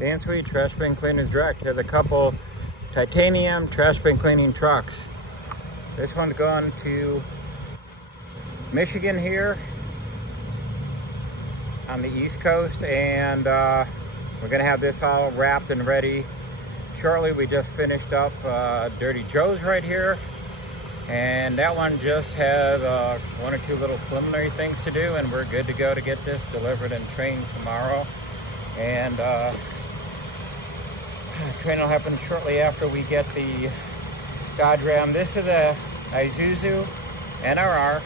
Dan Sweet Trash Bin Cleaners Direct has a couple titanium trash bin cleaning trucks. This one's going to Michigan here on the East Coast, and we're gonna have this all wrapped and ready shortly. We just finished up Dirty Joe's right here, and that one just has one or two little preliminary things to do, and we're good to go to get this delivered and trained tomorrow. And training will happen shortly after we get the Dodge Ram. This is a Isuzu NRR,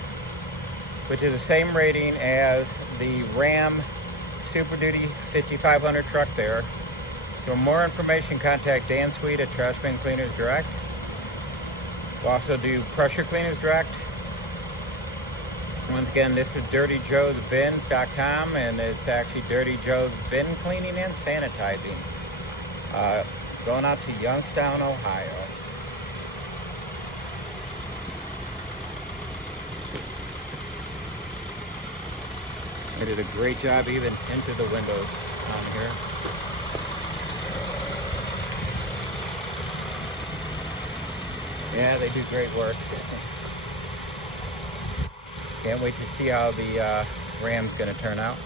which is the same rating as the Ram Super Duty 5500 truck there. For more information, contact Dan Sweet at Trash Bin Cleaners Direct. We'll also do pressure cleaners direct. Once again, this is DirtyJoesBins.com, and it's actually Dirty Joe's Bin Cleaning and Sanitizing. Going out to Youngstown, Ohio. They did a great job even into the windows on here. Yeah, they do great work. Can't wait to see how the Ram's gonna turn out.